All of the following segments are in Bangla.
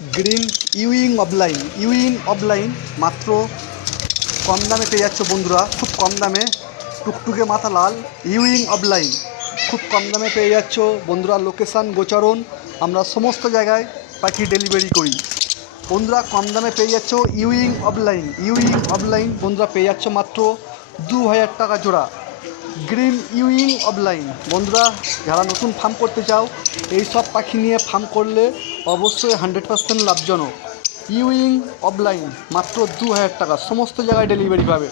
Green euwing opaline euwing opaline মাত্র কম দামে পেয়ে যাচ্ছ বন্ধুরা, খুব কম দামে। টুকটুকে মাথা লাল, ইউইং অফলাইন খুব কম দামে পেয়ে যাচ্ছ বন্ধুরা, লোকেশান গোচারণ। আমরা সমস্ত জায়গায় পাখি ডেলিভারি করি। বন্ধুরা, কম দামে পেয়ে যাচ্ছ ইউইং অফলাইন ইউইং অফলাইন বন্ধুরা পেয়ে যাচ্ছ মাত্র দু হাজার টাকা জোড়া। গ্রিন ইউইং অফলাইন বন্ধুরা, যারা নতুন ফার্ম করতে চাও, এই সব পাখি নিয়ে ফার্ম করলে অবশ্যই হান্ড্রেড পার্সেন্ট লাভজনক। ইউইং অফলাইন মাত্র দু হাজার টাকা। সমস্ত জায়গায় ডেলিভারি পাবে।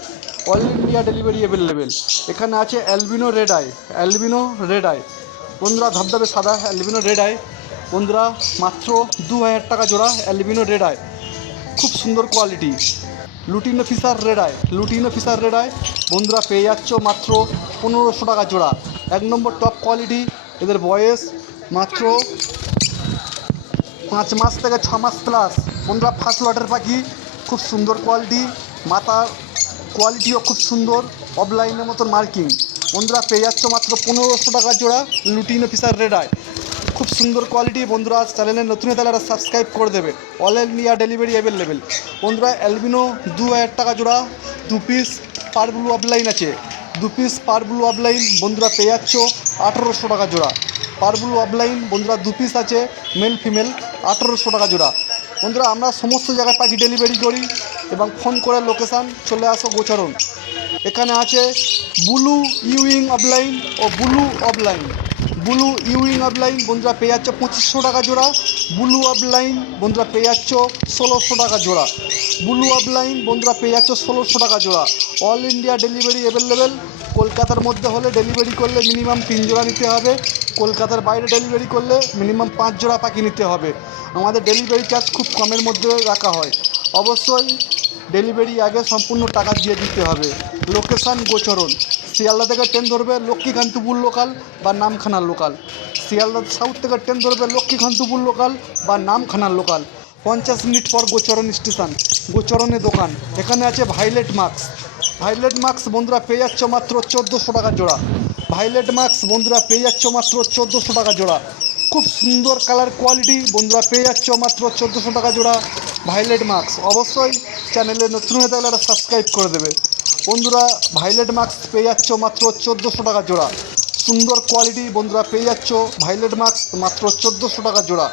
অল ইন্ডিয়া ডেলিভারি অ্যাভেলেবেল এখানে আছে albino red eye albino red eye বন্ধুরা, ধবধবে সাদা অ্যালবিনো রেড আই বন্ধুরা, মাত্র দু হাজার টাকা জোড়া অ্যালবিনো রেড আই খুব সুন্দর কোয়ালিটি লুটিনো ফিসার রেডায়, লুটিনো ফিসার রেড বন্ধুরা, পেয়ে যাচ্ছ মাত্র পনেরোশো টাকা জোড়া। এক নম্বর টপ কোয়ালিটি এদের বয়স মাত্র পাঁচ মাস থেকে ছ মাস প্লাস বন্ধুরা ফার্স্ট লটের পাখি, খুব সুন্দর কোয়ালিটি মাথার কোয়ালিটিও খুব সুন্দর অফলাইনের মতন মার্কিং বন্ধুরা, পেয়ে যাচ্ছ মাত্র পনেরোশো টাকা জোড়া লুটিনো ফিসার রেড আই খুব সুন্দর কোয়ালিটি বন্ধুরা চ্যানেলে নতুন তাহলে সাবস্ক্রাইব করে দেবে। অল ইন্ডিয়া ডেলিভারি অ্যাভেলেবেল বন্ধুরা অ্যালবিনো দু হাজার টাকা জোড়া, দু পিস পার ব্লু অফলাইন আছে। দু পিস পার ব্লু অফলাইন বন্ধুরা, পেয়ে যাচ্ছ আঠেরোশো টাকা জোড়া। পার ব্লু অফলাইন বন্ধুরা, দু পিস আছে মেল ফিমেল আঠেরোশো টাকা জোড়া। বন্ধুরা, আমরা সমস্ত জায়গায় পাখি ডেলিভারি করি এবং ফোন করে লোকেশান চলে আসো গোচরণ। এখানে আছে ব্লু ইউইং অফলাইন ও blue opaline blue euwing opaline বন্ধুরা পেয়ে যাচ্ছ পঁচিশশো টাকা জোড়া। ব্লু অফলাইন বন্ধুরা পেয়ে যাচ্ছ ষোলোশো টাকা জোড়া। ব্লু অফলাইন বন্ধুরা পেয়ে যাচ্ছ ষোলোশো টাকা জোড়া। All India delivery available. কলকাতার মধ্যে হলে ডেলিভারি করলে মিনিমাম তিন জোড়া নিতে হবে। কলকাতার বাইরে ডেলিভারি করলে মিনিমাম পাঁচ জোড়া পাখি নিতে হবে। আমাদের ডেলিভারি চার্জ খুব কমের মধ্যে রাখা হয়। অবশ্যই ডেলিভারি আগে সম্পূর্ণ টাকা দিয়ে দিতে হবে। লোকেশান গোচরণ। শিয়ালদা থেকে ট্রেন ধরবে লক্ষ্মীকান্তপুর লোকাল বা নামখানার লোকাল শিয়ালদা সাউথ থেকে ট্রেন ধরবে লক্ষ্মীকান্তপুর লোকাল বা নামখানার লোকাল পঞ্চাশ মিনিট পর গোচরণ স্টেশন, গোচরণে দোকান। এখানে আছে ভাইলেট মাস্ক ভাইলেট মাস্ক বন্ধুরা পেয়ে যাচ্ছ মাত্র চোদ্দোশো টাকা জোড়া। ভাইলেট মাস্ক বন্ধুরা পেয়ে যাচ্ছ মাত্র চোদ্দোশো টাকা জোড়া। খুব সুন্দর কালার কোয়ালিটি বন্ধুরা পেয়ে যাচ্ছ মাত্র চোদ্দোশো টাকা জোড়া ভাইলেট মাস্ক অবশ্যই চ্যানেলে নতুন হয়ে থাকলে একটা সাবস্ক্রাইব করে দেবে। বন্ধুরা ভাইলেট মাস্ক পেয়ে যাচ্ছ মাত্র চোদ্দোশো টাকা জোড়া। সুন্দর কোয়ালিটি বন্ধুরা পেয়ে যাচ্ছ ভাইলেট মাস্ক মাত্র চোদ্দোশো টাকা জোড়া।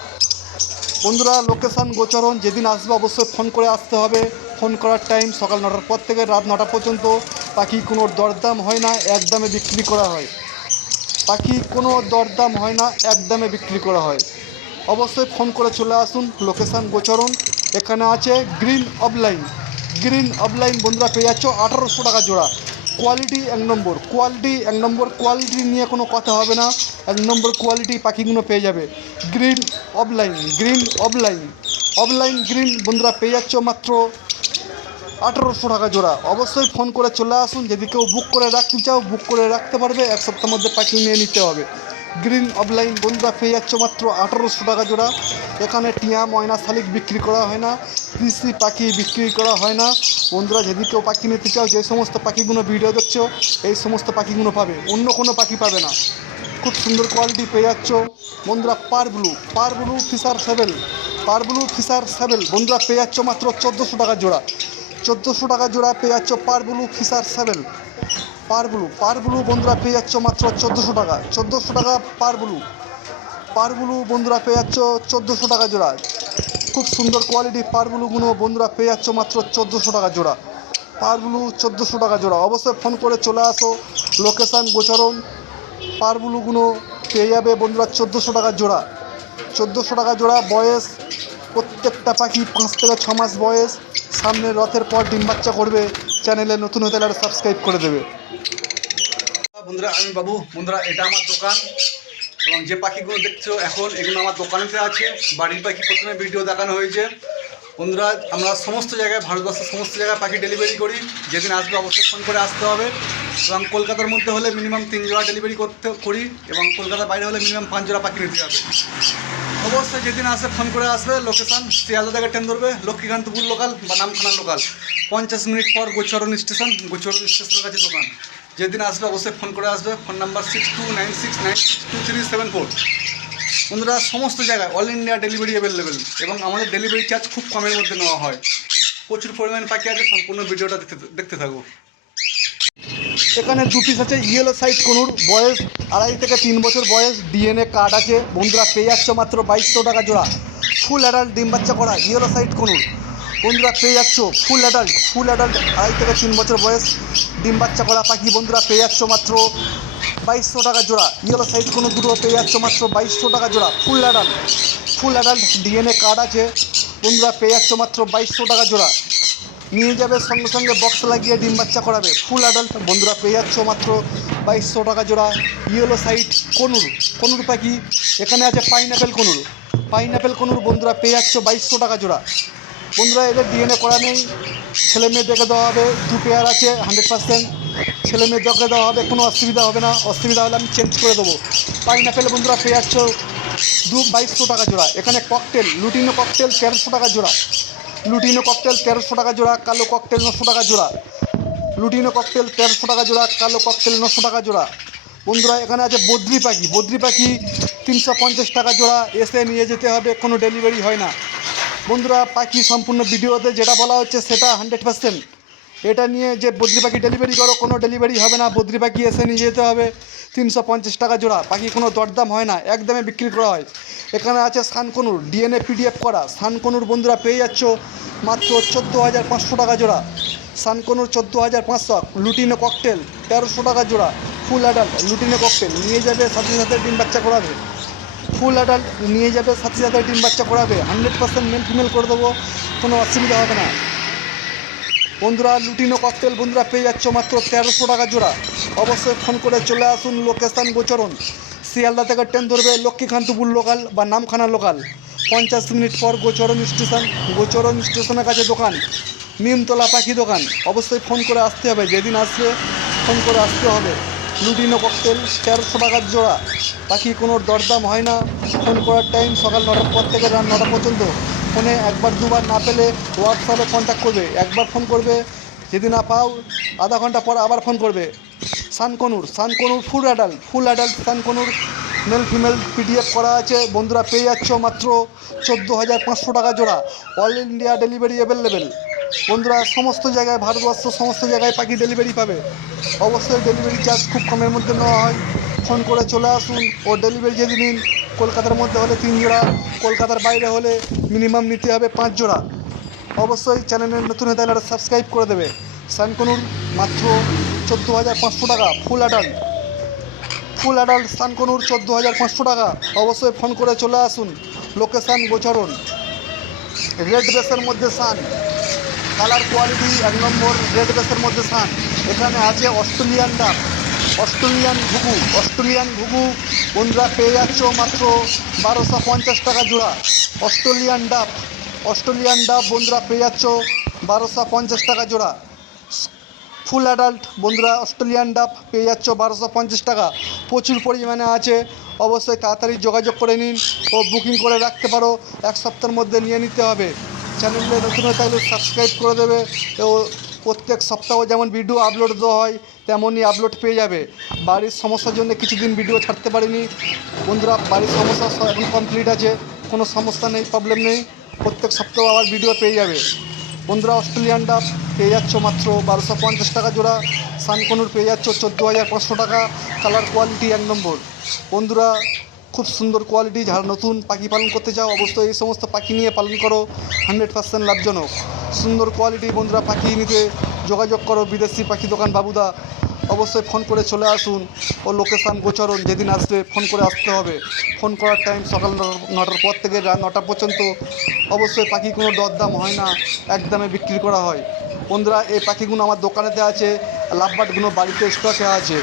বন্ধুরা লোকেশান গোচরণ যেদিন আসবে অবশ্যই ফোন করে আসতে হবে। ফোন করার টাইম সকাল নটার পর থেকে রাত নটা পর্যন্ত। পাখি কোনো দরদাম হয় না, এক দামে বিক্রি করা হয়। পাখি কোনো দরদাম হয় না, এক দামে বিক্রি করা হয়। অবশ্যই ফোন করে চলে আসুন লোকেশান গোচরণ। এখানে আছে গ্রিন অফলাইন গ্রিন অফলাইন বন্ধুরা পেয়ে যাচ্ছ আঠারোশো টাকা জোড়া। কোয়ালিটি এক নম্বর, কোয়ালিটি এক নম্বর, কোয়ালিটি নিয়ে কোনো কথা হবে না। এক নম্বর কোয়ালিটি পাখিগুলো পেয়ে যাবে। Green opaline green opaline opaline green বন্ধুরা পেয়ে যাচ্ছ মাত্র আঠারোশো টাকা জোড়া। অবশ্যই ফোন করে চলে আসুন। যদি কেউ বুক করে রাখতে চাও বুক করে রাখতে পারবে। এক সপ্তাহের মধ্যে পাখি নিয়ে নিতে হবে। গ্রিন অফলাইন বন্ধুরা পেয়ে যাচ্ছ মাত্র আঠারোশো টাকা জোড়া। এখানে টিয়া ময়না শালিক বিক্রি করা হয় না কৃষি পাখি বিক্রি করা হয় না। বন্ধুরা, যদি কেউ পাখি নিতে চাও, যে সমস্ত পাখিগুলো ভিডিও দেখছ, এই সমস্ত পাখিগুলো পাবে। অন্য কোনো পাখি পাবে না। খুব সুন্দর কোয়ালিটি পেয়ে যাচ্ছ। বন্ধুরা, par blue par blue fischer sable, par blue fischer sable. বন্ধুরা, পেয়ে যাচ্ছ মাত্র চোদ্দোশো টাকা জোড়া। চোদ্দোশো টাকা জোড়া পেয়ে যাচ্ছ par blue fischer sable. Par blue par blue বন্ধুরা পেয়ে যাচ্ছ মাত্র চোদ্দোশো টাকা চোদ্দোশো টাকা পার ব্লু। পার ব্লু বন্ধুরা পেয়ে যাচ্ছ চোদ্দোশো টাকা জোড়া। খুব সুন্দর কোয়ালিটি পার ব্লুগুলো বন্ধুরা পেয়ে যাচ্ছ মাত্র চোদ্দোশো টাকা জোড়া। পার ব্লু চোদ্দোশো টাকা জোড়া। অবশ্যই ফোন করে চলে আসো লোকেশান গোচরণ। পার ব্লুগুলো পেয়ে যাবে বন্ধুরা চোদ্দোশো টাকা জোড়া। চোদ্দোশো টাকা জোড়া বয়স, প্রত্যেকটা পাখি পাঁচ থেকে ছ মাস বয়স। সামনে রথের পর ডিম বাচ্চা করবে। চ্যানেলে নতুন হতে আর সাবস্ক্রাইব করে দেবে। বন্ধুরা, আমি বাবু। বন্ধুরা, এটা আমার দোকান। এবং যে পাখিগুলো দেখছ এখন, এগুলো আমার দোকানেতে আছে। বাড়ির পাখি প্রথমে ভিডিও দেখানো হয়েছে। বন্ধুরা, আমরা সমস্ত জায়গায়, ভারতবর্ষের সমস্ত জায়গায় পাখি ডেলিভারি করি। যেদিন আসবে অবশ্যই ফোন করে আসতে হবে। এবং কলকাতার মধ্যে হলে মিনিমাম তিন জোড়া ডেলিভারি করতে, করি এবং কলকাতার বাইরে হলে মিনিমাম পাঁচ জোড়া পাখি নিতে হবে। অবশ্যই যেদিন আসে ফোন করে আসবে লোকেশান শিয়ালদা থেকে ট্রেন ধরবে, লক্ষ্মীকান্তপুর লোকাল বা নামখানা লোকাল পঞ্চাশ মিনিট পর গোচরণ স্টেশন গোচরণ স্টেশনের কাছে দোকান। যেদিন আসবে অবশ্যই ফোন করে আসবে। Phone number six two nine six nine two three seven four বন্ধুরা, সমস্ত জায়গায় অল ইন্ডিয়া ডেলিভারি অ্যাভেলেবেল এবং আমাদের ডেলিভারি চার্জ খুব কমের মধ্যে নেওয়া হয়। প্রচুর পরিমাণ পাখি আছে, সম্পূর্ণ ভিডিওটা দেখতে দেখতে থাকো। এখানে দু পিস আছে ইয়েলো সাইড কোনুর, বয়স আড়াই থেকে তিন বছর বয়স ডিএনএ কার্ড আছে, বন্ধুরা পেয়ে যাচ্ছ মাত্র বাইশশো টাকা জোড়া। ফুল অ্যাডাল্ট ডিম বাচ্চা করা ইয়েলো সাইড কোনুর। বন্ধুরা পেয়ে যাচ্ছ ফুল অ্যাডাল্ট ফুল অ্যাডাল্ট আড়াই থেকে তিন বছর বয়স, ডিম বাচ্চা করা পাখি বন্ধুরা পেয়ে যাচ্ছ মাত্র বাইশশো টাকা জোড়া। ইয়েলো সাইড কোনো দুটো পেয়ে যাচ্ছ মাত্র বাইশশো টাকা জোড়া। Full adult full adult DNA card আছে। বন্ধুরা, পেয়ে যাচ্ছ মাত্র বাইশশো টাকা জোড়া। নিয়ে যাবে সঙ্গে সঙ্গে বক্স লাগিয়ে ডিম বাচ্চা করাবে। ফুল অ্যাডাল্ট বন্ধুরা, পেয়ে যাচ্ছ মাত্র বাইশশো টাকা জোড়া। Yellow side conure. কনুর পাখি এখানে আছে পাইনাপেল কনুর। পাইনাপেল কনুর, বন্ধুরা, পেয়ে যাচ্ছ বাইশশো টাকা জোড়া। বন্ধুরা, এদের ডিএনএ করা নেই। ছেলে মেয়ে দেখে দেওয়া হবে। দু পেয়ার আছে হান্ড্রেড পার্সেন্ট ছেলে মেয়ে দেখে দেওয়া হবে, কোনো অসুবিধা হবে না। অসুবিধা হলে আমি চেঞ্জ করে দেবো। পাইনাপেল বন্ধুরা পেয়ে যাচ্ছ, দু বাইশশো টাকা জোড়া। এখানে ককটেল লুটিনো ককটেল তেরোশো টাকা জোড়া। লুটিনো ককটেল তেরোশো টাকা জোড়া, কালো ককটেল নশো টাকা জোড়া। লুটিনো ককটেল তেরোশো টাকা জোড়া, কালো ককটেল নশো টাকা জোড়া। বন্ধুরা, এখানে আছে বদ্রি পাখি। বদ্রি পাখি তিনশো পঞ্চাশ টাকা জোড়া। এসে নিয়ে যেতে হবে, কোনো ডেলিভারি হয় না। বন্ধুরা, পাখি সম্পূর্ণ ভিডিওতে যেটা বলা হচ্ছে সেটা হান্ড্রেড পার্সেন্ট এটা নিয়ে যে বদ্রি পাখি ডেলিভারি করো, কোনো ডেলিভারি হবে না বদ্রি পাখি এসে নিয়ে যেতে হবে। তিনশো পঞ্চাশ টাকা জোড়া, পাখি কোনো দরদাম হয় না একদমে বিক্রি করা হয়। এখানে আছে সানকনুর ডিএনএ পিডিএফ করা। সানকনুর বন্ধুরা পেয়ে যাচ্ছ মাত্র চোদ্দ হাজার পাঁচশো টাকা জোড়া। সানকনুর চোদ্দ হাজার পাঁচশো, লুটিনো ককটেল তেরোশো টাকা জোড়া। ফুল অ্যাডাল্ট লুটিনো ককটেল নিয়ে যাবে, সাথে সাথে ডিম বাচ্চা করাবে। ফুল অ্যাডাল্ট নিয়ে যাবে, সাথে সাথে ডিম বাচ্চা করাবে। হান্ড্রেড পার্সেন্ট মেল ফিমেল করে দেবো, কোনো অসুবিধা হবে না। বন্ধুরা, লুটিনো ককটেল বন্ধুরা পেয়ে যাচ্ছ মাত্র তেরোশো টাকা জোড়া। অবশ্যই ফোন করে চলে আসুন লোকেশান গোচরণ। শিয়ালদা থেকে ট্রেন ধরবে লক্ষ্মীকান্তপুর লোকাল বা নামখানা লোকাল পঞ্চাশ মিনিট পর গোচরণ স্টেশন, গোচরণ স্টেশনের কাছে দোকান, নিমতলা পাখি দোকান। অবশ্যই ফোন করে আসতে হবে, যেদিন আসবে ফোন করে আসতে হবে। লুটিনো ককটেল তেরোশো টাকার জোড়া। পাখি কোনো দরদাম হয় না। ফোন করার টাইম সকাল নটার পর থেকে রাত নটা পর্যন্ত। ফোনে একবার, দুবার না পেলে হোয়াটসঅ্যাপে কন্ট্যাক্ট করবে। একবার ফোন করবে, যদি না পাও, আধা ঘণ্টা পর আবার ফোন করবে। Sun conure sun conure full adult full adult sun conure male female PDF করা আছে। বন্ধুরা পেয়ে যাচ্ছ মাত্র চোদ্দ হাজার পাঁচশো টাকা জোড়া। অল ইন্ডিয়া ডেলিভারি অ্যাভেলেবেল বন্ধুরা, সমস্ত জায়গায়, ভারতবর্ষ সমস্ত জায়গায় পাখি ডেলিভারি পাবে। অবশ্যই ডেলিভারি চার্জ খুব কমের মধ্যে নেওয়া হয়। ফোন করে চলে আসুন ও ডেলিভারি যদি নিন কলকাতার মধ্যে হলে তিন জোড়া, কলকাতার বাইরে হলে মিনিমাম নিতে হবে পাঁচ জোড়া। অবশ্যই চ্যানেলের নতুন হয়ে থাকলে সাবস্ক্রাইব করে দেবে। সানকনুর মাত্র চোদ্দ হাজার পাঁচশো টাকা ফুল অ্যাডাল্ট ফুল অ্যাডাল্ট সানকনুর চোদ্দ হাজার পাঁচশো টাকা। অবশ্যই ফোন করে চলে আসুন। লোকেশান গোচরণ। রেড বেসের মধ্যে সান কালার কোয়ালিটি এক নম্বর রেড বেসের মধ্যে সান এখানে আছে অস্ট্রেলিয়ান ডাক অস্ট্রেলিয়ান ঘুঘু অস্ট্রেলিয়ান ঘুঘু বন্ধুরা পেয়ে যাচ্ছ মাত্র বারোশো পঞ্চাশ টাকা জোড়া। অস্ট্রেলিয়ান ডাব অস্ট্রেলিয়ান ডাব বন্ধুরা পেয়ে যাচ্ছ বারোশো পঞ্চাশ টাকা জোড়া। ফুল অ্যাডাল্ট বন্ধুরা অস্ট্রেলিয়ান ডাব পেয়ে যাচ্ছ বারোশো পঞ্চাশ টাকা। প্রচুর পরিমাণে আছে, অবশ্যই তাড়াতাড়ি যোগাযোগ করে নিন ও বুকিং করে রাখতে পারো, এক সপ্তাহের মধ্যে নিয়ে নিতে হবে। চ্যানেলে নতুন হয়ে থাকলে সাবস্ক্রাইব করে দেবে ও প্রত্যেক সপ্তাহ যেমন ভিডিও আপলোড দেওয়া হয়, তেমনই আপলোড পেয়ে যাবে। বাড়ির সমস্যার জন্য কিছুদিন ভিডিও ছাড়তে পারিনি। বন্ধুরা, বাড়ির সমস্যা এখন কমপ্লিট আছে, কোনো সমস্যা নেই প্রবলেম নেই। প্রত্যেক সপ্তাহ আবার ভিডিও পেয়ে যাবে। বন্ধুরা অস্ট্রেলিয়ান ডাব পেয়ে যাচ্ছ মাত্র বারোশো পঞ্চাশ টাকা জোড়া। সানকনুর পেয়ে যাচ্ছ চোদ্দ হাজার পাঁচশো টাকা। কালার কোয়ালিটি এক নম্বর। বন্ধুরা খুব সুন্দর কোয়ালিটি যারা নতুন পাখি পালন করতে চাও, অবশ্যই এই সমস্ত পাখি নিয়ে পালন করো। হান্ড্রেড পার্সেন্ট লাভজনক। সুন্দর কোয়ালিটি বন্ধুরা, পাখি নিতে যোগাযোগ করো, বিদেশি পাখি দোকান বাবুদা। অবশ্যই ফোন করে চলে আসুন ও লোকেশান গোচরণ, যেদিন আসবে ফোন করে আসতে হবে। ফোন করার টাইম সকাল নটার পর থেকে রাত নটা পর্যন্ত। অবশ্যই পাখি কোনো দরদাম হয় না একদমে বিক্রি করা হয়। বন্ধুরা, এই পাখিগুলো আমার দোকানেতে আছে লাভবাটগুলো বাড়িতে স্টকে আছে।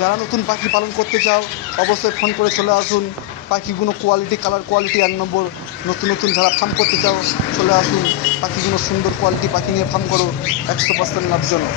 যারা নতুন পাখি পালন করতে চাও অবশ্যই ফোন করে চলে আসুন। পাখিগুলো কোয়ালিটি কালার কোয়ালিটি এক নম্বর। নতুন নতুন যারা ফার্ম করতে চাও, চলে আসুন। পাখিগুলো সুন্দর কোয়ালিটি পাখি নিয়ে ফার্ম করো। একশো পার্সেন্ট লাভজনক।